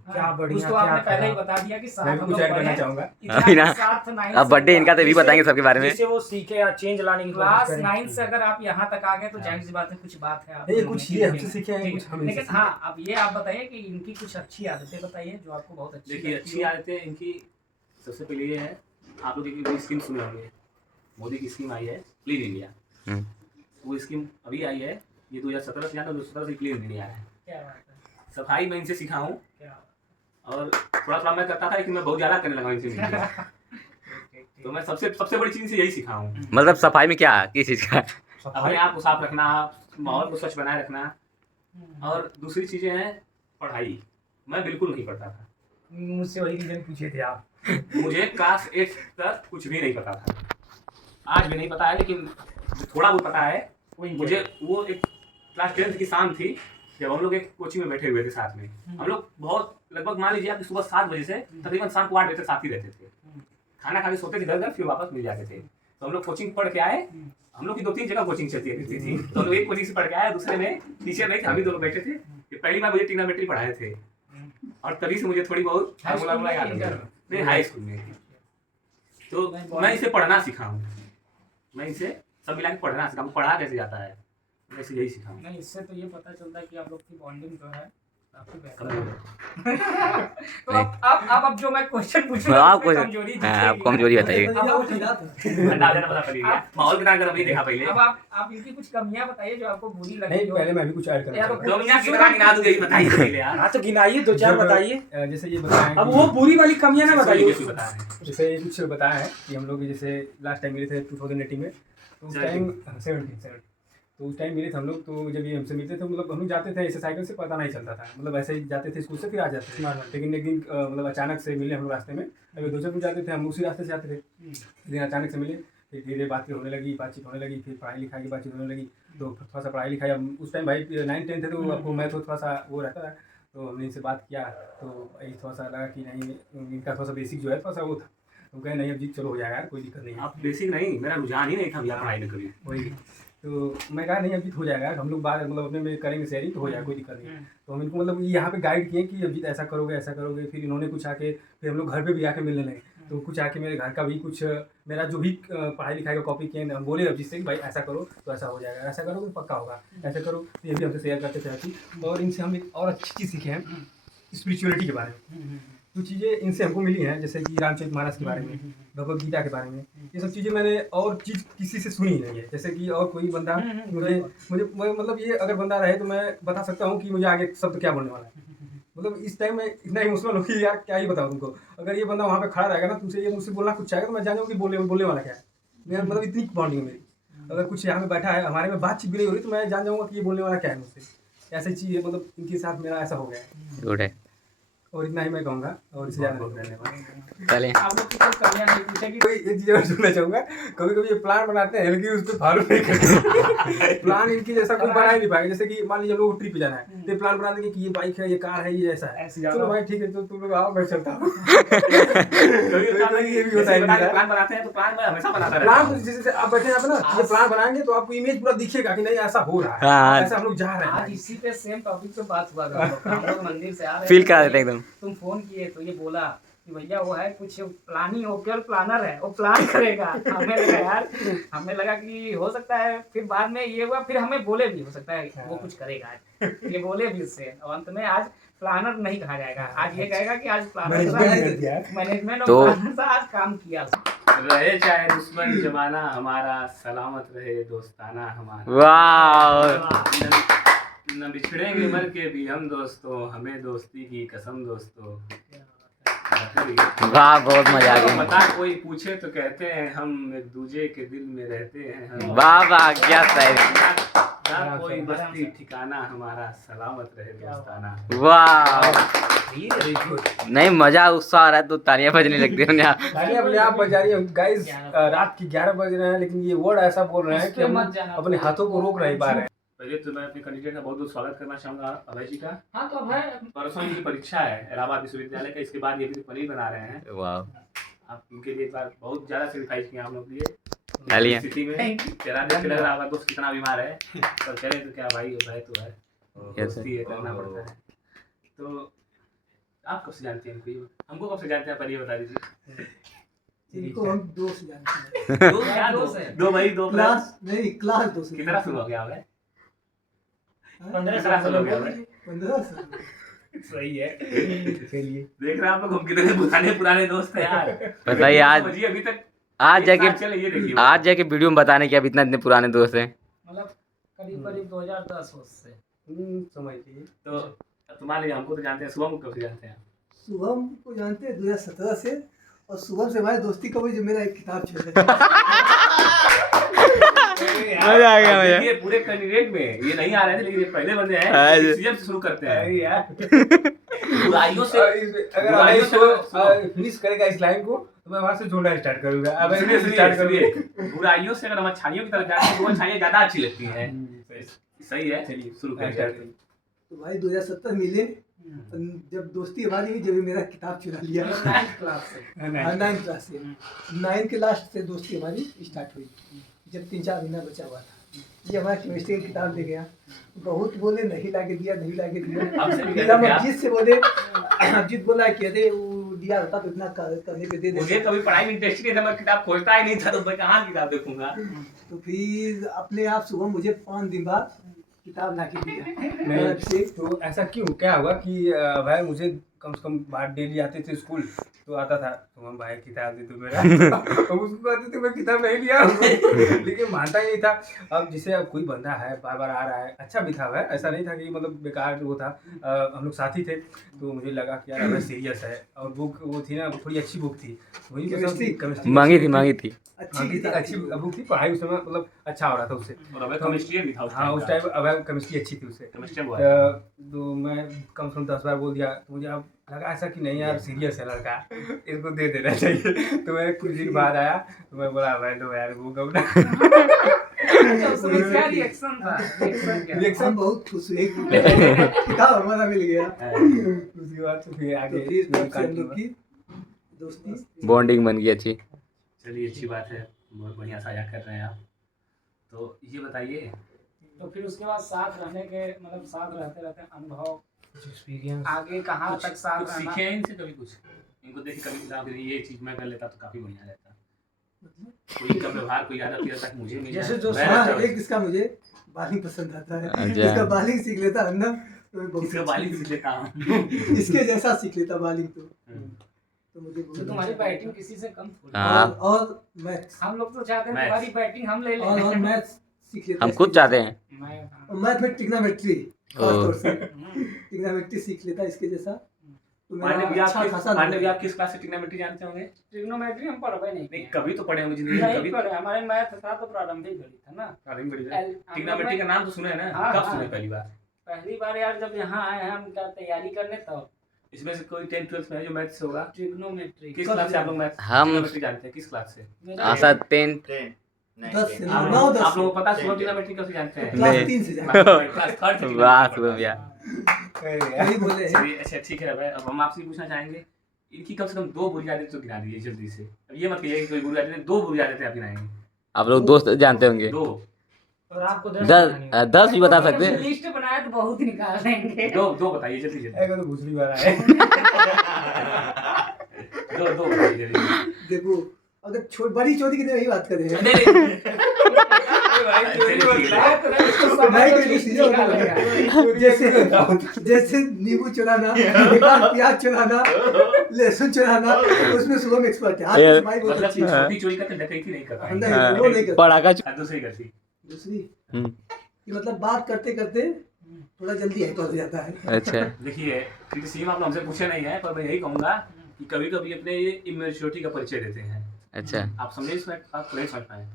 क्या हाँ, बढ़िया, कुछ तो क्या आपने पहले ही खराब। बता दिया कि साथ मैं भी हम कुछ लोग ऐड करना पढ़े। चाहूंगा। अभी ना, साथ 9 अब बर्थडे इनका तो भी बताएंगे सबके बारे में। जिससे वो सीखे या चेंज लाने की क्लास कोशिश 9 से अगर आप यहाँ तक आ गए तो जाहिर सी बात है कुछ बात है आप नहीं, लोगों कुछ में। ये हमसे सीखे हैं, ठीक कुछ है। हम इनसे लेकिन सीखे। हाँ, अब ये आप बताइए कि इनकी कुछ अच्छी आदतें बताइए जो आपको बहुत अच्छी देखिए लगती अच्छी हो। आदतें इनकी सबसे पहले ये है, आप लोग एक स्कीम सुने होंगे, मोदी की स्कीम आई है क्लीन इंडिया। वो स्कीम अभी आई है, ये 2017 से 2017 से क्लीन इंडिया है। क्या बात है, सफाई मैं इनसे सीखा हूँ, क्या बात और थोड़ा मैं करता था लेकिन मैं बहुत ज़्यादा करने लगा इनसे मिलकर। है। तो मैं सबसे बड़ी चीज़ से यही सीखा हूँ, मतलब सफाई में क्या, किस चीज़ का? अपने आप को साफ रखना, माहौल को स्वच्छ बनाए रखना। और दूसरी चीज़ें हैं पढ़ाई, मैं बिल्कुल नहीं पढ़ता था। मुझसे वही रीजन पूछे थे आप। मुझे क्लास 8 तक कुछ भी नहीं पता था, आज भी नहीं पता है, लेकिन थोड़ा बहुत पता है मुझे। वो एक क्लास 10th की शाम थी जब हम लोग एक कोचिंग में बैठे हुए थे साथ में। हम लोग बहुत लगभग मान लीजिए आप सुबह 7 बजे से तकरीबन शाम को 8 बजे तक साथ ही रहते थे। खाना खा के सोते थे घर, फिर वापस मिल जाते थे। तो हम लोग कोचिंग पढ़ के आए, हम लोग की 2-3 जगह कोचिंग चलती थी। तो हम लोग एक कोचिंग से पढ़ के आए, दूसरे में टीचर नहीं थे, हम ही दोनों बैठे थे। ये पहली बार मुझे ट्रिग्नोमेट्री पढ़ाए थे और तभी से मुझे थोड़ी बहुत फार्मूला याद है। नहीं, हाई स्कूल में। तो मैं इसे पढ़ना सीखा हूँ, मैं इसे सब मिला के पढ़ना सीखा हूँ। पढ़ा कैसे जाता है, वैसे यही सिखाऊँ। नहीं, इससे तो ये पता चलता है कि आप लोग की बॉन्डिंग जो है काफी बेहतर कमजोर है। तो अब जो मैं क्वेश्चन पूछूंगा आप उसमें कुछ कमजोरी आप दिखेगी। कमजोरी बताइए। अब अंदाजा ना पता पड़ेगा, माहौल कितना गर्म नहीं देखा पहले। अब आप इनकी कुछ कमियां बताइए जो आपको बुरी लगी नहीं, हो। पहले मैं भी कुछ ऐड करना या तो चाहूँगा। दो मिनट कितना गिना दूं यही बताइए पहले यार। हाँ तो गिनाइए, 2-4 जब, बताइए। जैसे ये बताया अब वो बुरी वाली कमियां ना बताइए। बताइए बता रहे हैं। जैसे कुछ बताया है कि हम लोग जैसे लास्ट टाइम मिले थे 2018 में, तो उस टाइम 17 तो उस टाइम मिले थे हम लोग। तो जब ये हमसे मिलते थे मतलब हम लोग जाते थे ऐसे साइकिल से, पता नहीं चलता था, मतलब ऐसे ही जाते थे स्कूल से फिर आ जाते थे। लेकिन एक दिन मतलब अचानक से मिले हम लोग रास्ते में, अगर 2 दिन जाते थे हम उसी रास्ते से जाते थे, लेकिन अचानक से मिले, फिर धीरे बातचीत होने लगी, फिर पढ़ाई लिखाई की बातचीत होने लगी। तो थोड़ा सा पढ़ाई लिखाई, अब उस टाइम भाई 9-10 थे तो आपको मैथ थोड़ा सा वो रहता है, तो हमने इनसे बात किया तो यही थोड़ा सा लगा कि नहीं इनका थोड़ा सा बेसिक जो है थोड़ा सा वो था, तो कहे नहीं अब जी चलो हो जाएगा यार, कोई दिक्कत नहीं है। आप बेसिक नहीं, मेरा रुझान ही नहीं था भैया पढ़ाई में कभी। वही तो मैं कहा नहीं अभी हो जाएगा, हम लोग बात मतलब अपने में करेंगे शेयरिंग तो हो जाएगा, कोई दिक्कत नहीं। तो हम इनको मतलब यहाँ पे गाइड किए कि अभी ऐसा करोगे। फिर इन्होंने कुछ आके, फिर हम लोग घर पे भी आके मिलने लगे, तो कुछ आके मेरे घर का भी कुछ मेरा जो भी पढ़ाई लिखाई का कॉपी किए हम बोले अब जिससे कि भाई ऐसा करो तो ऐसा हो जाएगा, ऐसा करोगे पक्का होगा, ऐसा करो। तो ये भी हमसे शेयर करते थे। और इनसे हम एक और अच्छी चीज़ सीखे हैं स्पिरिचुअलिटी के बारे में। जो चीज़ें इनसे हमको मिली हैं जैसे कि रामचरित मानस के बारे में, भगवद गीता के बारे में, ये सब चीज़ें मैंने और चीज़ किसी से सुनी नहीं है। जैसे कि और कोई बंदा मुझे मतलब ये अगर बंदा रहे तो मैं बता सकता हूँ कि मुझे आगे शब्द क्या बोलने वाला है। मतलब इस टाइम में इतना इमोशनल हो कि यार क्या ही बताऊँ तुमको। अगर ये बंदा वहाँ पे खड़ा रहेगा ना, तुमसे ये मुझसे बोलना कुछ चाहेगा तो मैं जान जाऊँ कि बोलने वाला क्या है। मेरा मतलब इतनी बॉन्डिंग है मेरी। अगर कुछ यहाँ पे बैठा है हमारे में बातचीत भी नहीं हो रही तो मैं जान जाऊँगा कि ये बोलने वाला क्या है मुझसे। ऐसी चीज़ है, मतलब इनके साथ मेरा ऐसा हो गया है। गुड है। और इतना ही मैं कहूँगा और इससे ज़्यादा नहीं धन्यवाद। चलिए आप लोग की कोई कमियां नहीं पूछेगी। कोई एक चीज़ और जोड़ना चाहूँगा, कभी कभी ये प्लान बनाते हैं लेकिन उस पर फॉलो नहीं करते। प्लान इनकी जैसा कोई बना ही नहीं पाएगा। जैसे कि मान लीजिए हम लोग ट्रिप पे जाना है तो प्लान बना देंगे कि ये बाइक है, ये कार है, ये ऐसा है, चलो भाई ठीक है तो तुम लोग आओ मैं चलता हूँ। ये भी होता है प्लान बनाते हैं तो प्लान मैं हमेशा बनाता रहता प्लान। हूँ। जैसे आप बैठे यहाँ पे ना, ये प्लान बनाएंगे तो आपको इमेज पूरा दिखेगा कि नहीं ऐसा हो रहा हाँ। है, ऐसा हम लोग जा रहे आज हैं। इसी पे सेम टॉपिक पे बात हुआ था हम लोग मंदिर से आ रहे फील थे, करा देते एकदम। तुम फोन किए तो ये बोला कि भैया वो है कुछ प्लानिंग हो, केवल प्लानर है, वो प्लान करेगा। हमें लगा कि हो सकता है, फिर बाद में ये हुआ, फिर हमें बोले भी हो सकता है वो कुछ करेगा आज, ये बोले भी उससे। और अंत में आज प्लानर नहीं कहा जाएगा, आज ये कहेगा कि आज मैनेजमेंट और तो- प्लानर से आज काम किया। रहे चाहे दुश्मन जमाना हमारा, सलामत रहे दोस्ताना हमारा। वाह न बिछड़ेंगे मर के भी हम दोस्तों, हमें दोस्ती की कसम दोस्तों। वाह, बहुत मजा आ तो गया। बता कोई पूछे तो कहते हैं हम एक दूजे के दिल में रहते हैं हम। वाह वाह, क्या शायरी। ना कोई बस्ती ठिकाना हमारा, सलामत रहे दोस्ताना। वाह, नहीं मजा उत्साह आ रहा है तो तालियां बजने लगती है यहाँ। तालियां अपने आप बजा रही है गाइस। रात के 11 बज रहे हैं लेकिन ये वर्ड ऐसा बोल रहे हैं कि हम अपने हाथों को रोक नहीं पा रहे हैं। पहले तो मैं अपने कैंडिडेट का बहुत बहुत स्वागत करना चाहूँगा अभय जी का। हाँ तो अब है परसों इनकी परीक्षा है इलाहाबाद विश्वविद्यालय का, इसके बाद ये भी पनीर बना रहे हैं। वाह, आप उनके लिए एक बार बहुत ज़्यादा सेक्रीफाइस किया हम लोग के लिए। तालियां। स्थिति में तेरा देख के लग रहा होगा दोस्त कितना बीमार है, पर चले तो क्या भाई, होता है तो है, दोस्ती है, करना पड़ता है। तो आप कब से जानते हैं इनको? हमको कब से जानते हैं पर ये बता दीजिए। इनको हम दोस्त जानते हैं। दो क्या दोस्त है? दो भाई दो क्लास नहीं, क्लास दोस्त। कितना शुरू हो गया है? 15 साल हो गया है। 15 साल। सही है। चलिए देख रहे हैं आप लोग, हम कितने पुराने दोस्त हैं यार। बताइए आज समझिए अभी तक आज एक साथ जाके चले, ये देखिए आज जाके वीडियो में बताने कि अब इतने पुराने दोस्त हैं। मतलब करीब 2010 से। समझ लीजिए। तो तुम्हारे लिए हमको तो जानते हैं, शुभम को कब से जानते हैं? शुभम को जानते हैं 2017 से, और शुभम से हमारी दोस्ती कब हुई जब मेरा एक किताब छपा। मजा आ गया मुझे। ये पूरे कैंडिडेट में ये नहीं आ रहे थे, लेकिन ये पहले बंदे हैं हाँ जी। सीएम से शुरू करते हैं। यार बुराइयों से अगर बुराइयों अभी फिनिश करेगा इस लाइन को तो मैं वहां से जोड़ना स्टार्ट करूंगा। अब सुनिए स्टार्ट सुनिए सुनिए, बुराइयों से अगर हम अच्छाइयों की तरफ जाते हैं तो वो अच्छाइयाँ ज्यादा अच्छी लगती हैं। सही है, चलिए शुरू स्टार्ट करें। करिए। तो भाई 2017 मिले, जब दोस्ती हमारी हुई जब ये मेरा किताब चुरा लिया। 9th क्लास से। हाँ, 9th क्लास से, 9th के लास्ट से दोस्ती हमारी स्टार्ट हुई, जब 3-4 महीना बचा हुआ था। ये हमारा केमिस्ट्री की किताब दे गया, बहुत बोले नहीं ला के दिया, नहीं ला के दिया। आपसे भी फिर हम कहते हैं अभिजीत से बोले, अभिजीत बोला कि अरे वो दिया रहता तो इतना करने पे दे मुझे देता। कभी पढ़ाई में इंटरेस्ट नहीं था, मैं किताब खोजता ही नहीं था, तो मैं कहाँ किताब देखूंगा। तो फिर अपने आप सुबह मुझे 5 दिन बाद किताब ला के दिया। नहीं तो ऐसा क्यों, क्या हुआ कि भाई मुझे कम से कम बाहर डेली आते थे स्कूल, तो आता था तो हम भाई किताब दे दो मेरा तो उसको कहते थे मैं किताब नहीं लिया लेकिन मानता ही नहीं था। अब जैसे अब कोई बंदा है बार बार आ रहा है, अच्छा भी था भाई, ऐसा नहीं था कि मतलब बेकार वो था। हम लोग साथी थे तो मुझे लगा कि यार अगर सीरियस है, और बुक वो थी ना, थोड़ी अच्छी बुक थी, वही केमिस्ट्री मांगी थी अच्छी बुक थी, पढ़ाई उस समय मतलब अच्छा हो रहा था उससे। और अब केमिस्ट्री भी था हाँ उस टाइम अब केमिस्ट्री अच्छी थी उससे। केमिस्ट्री में तो मैं कम से कम 10 बार बोल दिया, तो मुझे अब लगा ऐसा कि नहीं यार सीरियस है लड़का, इसको दे देना चाहिए। तो मैं कुछ दिन बाद आया तो मैं बोला भाई लो यार वो कब उसमें क्या रिएक्शन था? रिएक्शन हम बहुत खुश हुए कि किताब हमारा मिल गया। उसके बाद तो फिर तो आगे फिर तब से हम लोग की दोस्ती बॉन्डिंग बन गई अच्छी। चलिए अच्छी बात है, बहुत बढ़िया साझा कर रहे हैं आप। तो ये बताइए, तो फिर उसके बाद साथ रहने के मतलब साथ रहते रहते अनुभव एक्सपीरियंस आगे कहाँ तक साथ कुछ रहना? सीखे हैं इनसे कभी कुछ? इनको देख कभी किताब ये चीज मैं कर लेता तो काफी बढ़िया रहता। कोई इनका व्यवहार, कोई आदत ये रहता कि मुझे मिल जैसे जाए, जो मैं हाँ, अच्छा एक इसका मुझे बालिंग पसंद आता है। अच्छा। इसका बालिंग सीख लेता है ना तो मैं बहुत इसका बालिंग सीख लेता हूँ। इसके जैसा सीख लेता बालिंग तो मुझे तो बहुत तुम्हारी अच्छा बैटिंग किसी से कम थोड़ी। हाँ। और मैथ्स हम लोग तो चाहते हैं मैथ्स। तुम्हारी बैटिंग हम ले लें। और मैथ्स सीख लेता हम है खुद इसके चाहते हैं। मैं जैसा। और मैथ में ट्रिग्नोमेट्री खास ओह। तौर से ट्रिग्नोमेट्री सीख लेता है इसके जैसा। तो मेरा पांडे भी अच्छा आप खासा पांडे भी आप किस क्लास से ट्रिग्नोमेट्री जानते होंगे? ट्रिग्नोमेट्री हम पढ़वे नहीं नहीं किए। कभी तो पढ़े होंगे जिंदगी में, नहीं कभी पढ़े, हमारे मैथ था तो प्रारंभिक गणित था ना। प्रारंभिक गणित। हम लोग ट्रिग्नोमेट्री में का नाम तो सुने हैं ना? हाँ, कब हाँ। सुने पहली बार? पहली बार यार जब यहाँ आए हैं हम क्या तैयारी करने तब इसमें से कोई 10th 12th में है जो मैथ्स होगा? ट्रिग्नोमेट्री किस क्लास से आप लोग मैथ्स हम- ट्रिग्नोमेट्री जानते हैं? किस क्लास से? आशा 10 10 से आप 9 लोग 10 आप लोगों को पता है सुबह ट्रिग्नोमेट्री कैसे जानते हैं? क्लास नहीं। 3 से जाए क्लास थर्ड से वाह ट्रिग्नोमेट्री भैया। यही बोले हैं। चलिए अच्छा ठीक है भाई, अब हम आपसे पूछना चाहेंगे इनकी कम से कम 2 बुरी आदतें तो गिना दीजिए जल्दी से। अब ये मत कहिए कि कोई बुरी आदत नहीं, 2 बुरी आदतें आप गिनाएंगे। आप लोग दोस्त जानते होंगे। 2 और आपको 10 भी बता सकते हैं। लिस्ट बनाए तो बहुत निकाल देंगे। 2 बताइए जल्दी जल्दी। तो दूसरी बार आए 2 बताइए जल्दी। देखो अगर बड़ी चोरी की तो यही बात करें जैसे नींबू चुराना, प्याज चुराना, लहसुन चुराना, उसमें शुभम एक्सपर्ट है। हाथ की कमाई बहुत मतलब अच्छी है। छोटी चोरी करते डकैती नहीं कर पाएंगे। नहीं, वो नहीं करता। पटाखा दूसरी करती। दूसरी हम्म। कि मतलब बात करते करते थोड़ा जल्दी हाइपर हो जाता है। अच्छा। देखिए क्योंकि सीम आप हमसे पूछे नहीं है, पर मैं यही कहूंगा कि कभी कभी अपने ये इमेच्योरिटी का परिचय देते हैं। अच्छा। आप समझे इसमें, आप नहीं समझ पाए।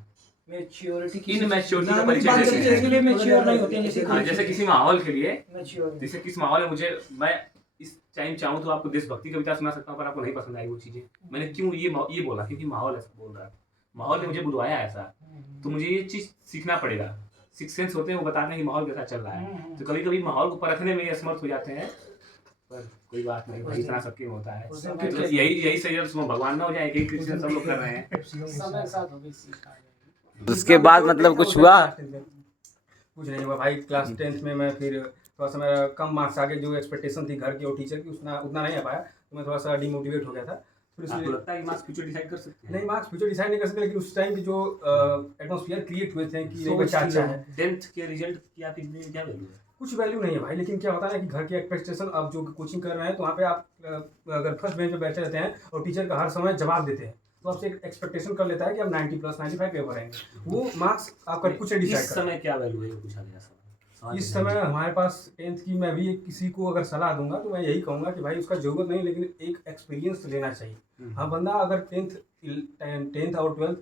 मैच्योरिटी इनमेच्योरिटी का नाम की परिचय बात देते करते हैं। इसके लिए मैच्योर नहीं होते हैं, जैसे हाँ, जैसे किसी माहौल के लिए, मैच्योर जैसे किस माहौल में मुझे मैं इस टाइम चाहूँ तो आपको देशभक्ति कविता सुना सकता हूँ, पर आपको नहीं पसंद आई वो चीजें। मैंने क्यों ये बोला, क्योंकि माहौल ऐसा बोल रहा है, माहौल ने मुझे बुलवाया ऐसा, तो मुझे ये चीज सीखना पड़ेगा। सिक्स सेंस होते हैं, वो बताते हैं कि माहौल कैसा चल रहा है। तो कभी कभी माहौल को परखने में ये असमर्थ हो जाते हैं, पर कोई बात नहीं भाई, इतना सबके में होता है। तो यही सही है, उसमें भगवान ना हो जाए, एक क्रिश्चियन सब लोग कर रहे हैं। समय के साथ होगी सीख आ जाएगी। उसके बाद मतलब कुछ हुआ? कुछ नहीं हुआ भाई। क्लास 10th में मैं फिर थोड़ा सा मेरा कम मार्क्स आ गए, जो एक्सपेक्टेशन थी घर की और टीचर की उतना नहीं आ पाया, तो मैं थोड़ा सा डिमोटिवेट हो गया था। फिर आपको इसलिए लगता है कि मार्क्स फ्यूचर डिसाइड कर सकते हैं? नहीं, मार्क्स फ्यूचर डिसाइड नहीं कर सकते, लेकिन उस टाइम की जो एटमॉस्फेयर क्रिएट हुए थे कि ये बच्चा अच्छा है। 10th के रिजल्ट की आपकी जिंदगी में क्या वैल्यू है? कुछ वैल्यू नहीं है भाई, लेकिन क्या होता है ना कि घर की एक्सपेक्टेशन, अब जो कोचिंग कर रहे हैं तो वहाँ पे आप अगर फर्स्ट बेंच पे बैठे रहते हैं और टीचर का हर समय जवाब देते हैं, तो आपसे एक एक्सपेक्टेशन कर लेता है कि आप 90 प्लस 95 पेपर आएंगे। वो मार्क्स आपका कुछ डिसाइड इस करता है। समय क्या वैल्यू है, ये पूछा गया सवाल। इस समय हमारे पास 10th की, मैं भी किसी को अगर सलाह दूंगा तो मैं यही कहूँगा कि भाई उसका जरूरत नहीं, लेकिन एक एक्सपीरियंस लेना चाहिए। हाँ, बंदा अगर 10th और 12th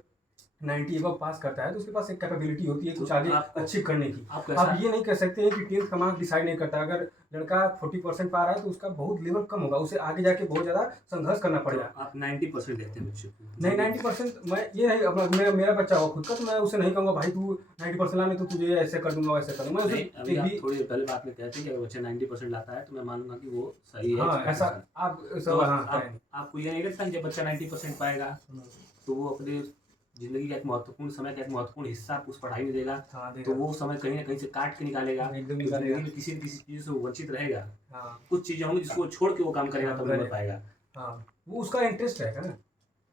90 एबव पास करता है तो उसके पास एक कैपेबिलिटी होती है कुछ आगे अचीव करने की। आप ये नहीं कह सकते हैं कि 10th का मार्क्स डिसाइड नहीं करता। अगर लड़का 40% पा रहा है तो उसका बहुत लेवल कम होगा, उसे आगे जाके बहुत ज़्यादा संघर्ष करना पड़ेगा। आप 90% देखते हैं बच्चे को? नहीं, 90% मैं ये नहीं, अपना मेरा बच्चा हो खुद का, तो मैं उसे नहीं कहूँगा भाई तू 90% लाने तो तुझे ऐसे कर दूंगा वैसे कर दूंगा। नहीं, अभी आप थोड़ी पहले बात में कहते हैं कि अगर बच्चा 90% लाता है तो मैं मानूंगा कि वो सही है। हाँ, ऐसा आप तो सब आपको ये नहीं लगता जब बच्चा 90% पाएगा तो वो अपने जिंदगी का एक महत्वपूर्ण समय का एक महत्वपूर्ण हिस्सा उस पढ़ाई में देगा, तो वो समय कहीं ना कहीं से काट के निकालेगा। एकदम तो जिंदगी में किसी न किसी चीज से वो वंचित रहेगा। हाँ। कुछ चीजें होंगी जिसको छोड़ के वो काम करेगा तब नंबर पाएगा। हाँ, वो उसका इंटरेस्ट रहेगा ना,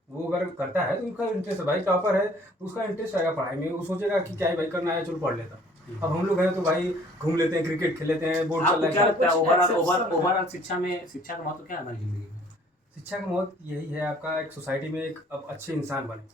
वो अगर करता है तो उसका इंटरेस्ट है, भाई टॉपर है तो उसका इंटरेस्ट रहेगा पढ़ाई में, वो सोचेगा कि क्या ही भाई करना है, चलो पढ़ लेता। अब हम लोग हैं तो भाई घूम लेते हैं, क्रिकेट खेल लेते हैं, बोर्ड चल आपको रहा क्या है। लगता है कुछ ओवरऑल शिक्षा का महत्व क्या है हमारी जिंदगी में? शिक्षा का महत्व यही है आपका, एक सोसाइटी में एक अब अच्छे इंसान बने।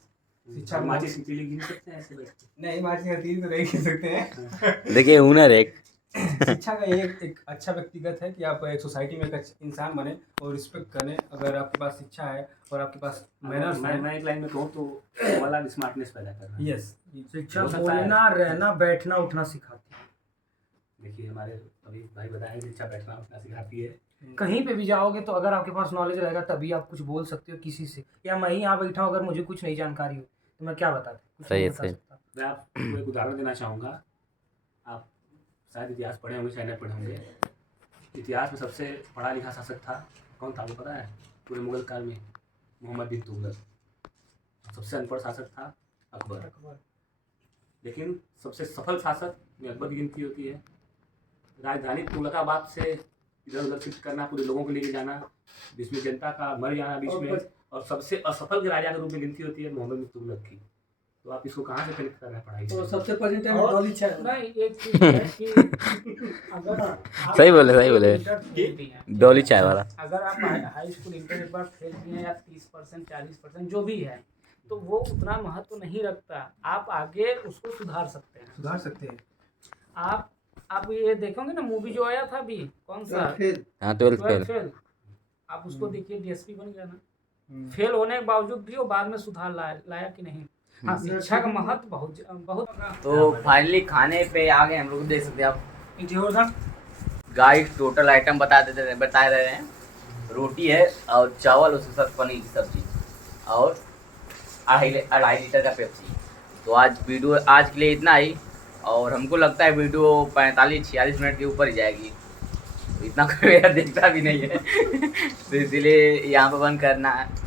शिक्षा हम का माचिस की तीली गिन सकते हैं ऐसे बैठ के? नहीं, मार्च का तीर तो नहीं खेल सकते हैं। देखिए हुनर एक शिक्षा का ये एक अच्छा व्यक्तिगत है कि आप एक सोसाइटी में एक अच्छे इंसान बने और रिस्पेक्ट करें। अगर आपके पास शिक्षा है और आपके पास मैनर्स है, मैं एक लाइन में कहूँ तो वाला स्मार्टनेस पैदा करना है। यस, शिक्षा हो सकता है। बोलना रहना बैठना उठना सिखाती है। देखिए हमारे अभी भाई बताए शिक्षा बैठना उठना सिखाती है। कहीं पे भी जाओगे तो अगर आपके पास नॉलेज रहेगा तभी आप कुछ बोल सकते हो किसी से, या मैं ही यहाँ बैठा हूँ अगर मुझे कुछ नहीं जानकारी हो तो मैं क्या बताता, कुछ सही नहीं है, बता सही। सकता। मैं आपको एक उदाहरण देना चाहूँगा। आप शायद इतिहास पढ़े होंगे चाहे नहीं पढ़े होंगे। इतिहास में सबसे पढ़ा लिखा शासक था, कौन था आपको पता है? पूरे मुगल काल में मोहम्मद बिन तुगलक। सबसे अनपढ़ शासक था अकबर। लेकिन सबसे सफल शासक में अकबर की गिनती होती है। राजधानी तुगलकाबाद से इधर उधर शिफ्ट करना, पूरे लोगों को लेके जाना, बीच में जनता का मर जाना बीच में, और सबसे असफल के राजा के रूप में गिनती होती है मोहम्मद बिन तुगलक की। तो आप इसको कहाँ से कनेक्ट कर रहे हैं पढ़ाई से? तो सबसे प्रेजेंट टाइम और- डॉली चाय नहीं, एक चीज है कि अगर आप सही बोले, सही बोले। इंटर फेल भी हैं, डॉली चाय वाला। अगर आप हाई स्कूल इंटर एक बार फेल किए हैं या 30% 40% जो भी है, तो वो उतना महत्व नहीं रखता। आप आगे उसको सुधार सकते हैं। सुधार सकते हैं। आप ये देखोगे ना मूवी जो आया था अभी, कौन सा फिर हाँ 12th फेल। फेल, आप उसको देखिए, डीएसपी बन गया ना। फेल होने के बावजूद भी वो बाद में सुधार लाया कि नहीं। हाँ, शिक्षा का महत्व बहुत तो फाइनली खाने पे आ गए हम लोग, देख सकते हैं आप जोरदार। गाइस। टोटल आइटम बता रहे हैं। रोटी है और चावल, उसके साथ पनीर की सब्जी और 2.5 लीटर का पेप्सी। तो आज के लिए इतना ही, और हमको लगता है वीडियो 45-46 मिनट के ऊपर ही जाएगी, तो इतना कोई मेरा देखता भी नहीं है। तो इसीलिए यहाँ पर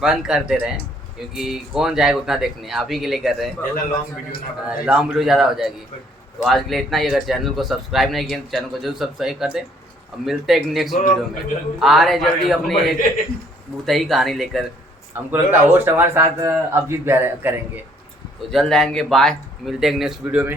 बंद कर दे रहे हैं, क्योंकि कौन जाएगा उतना देखने, आप ही के लिए कर रहे हैं। लॉन्ग वीडियो ज़्यादा हो जाएगी। तो आज के लिए इतना ही। अगर चैनल को सब्सक्राइब नहीं किया तो चैनल को जरूर सब्सक्राइब कर दें। अब मिलते हैं एक नेक्स्ट वीडियो में। आ रहे जल्दी अपने एक भूतही कहानी लेकर। हमको लगता है होस्ट हमारे साथ अभिजीत भी करेंगे, तो जल्द आएंगे। बाय, मिलते हैं नेक्स्ट वीडियो में।